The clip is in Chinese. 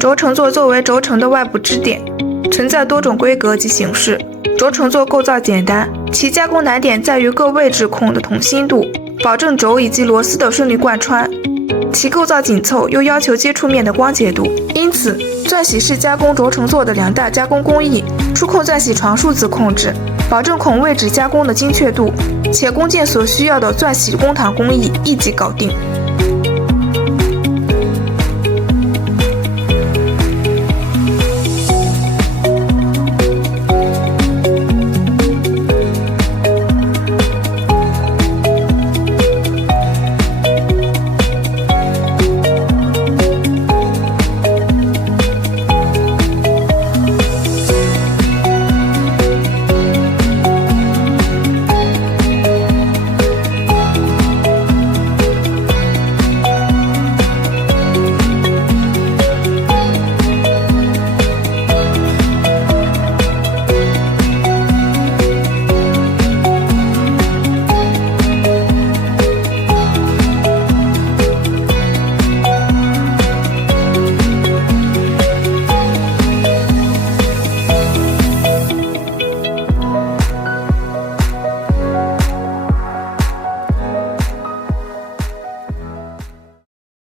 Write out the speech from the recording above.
轴承座作为轴承的外部支点，存在多种规格及形式。轴承座构造简单，其加工难点在于各位置孔的同心度，保证轴以及螺丝的顺利贯穿。其构造紧凑，又要求接触面的光洁度，因此钻洗是加工轴承座的2大加工工艺。触控钻洗床数字控制，保证孔位置加工的精确度，且工件所需要的钻洗工堂工艺一级搞定。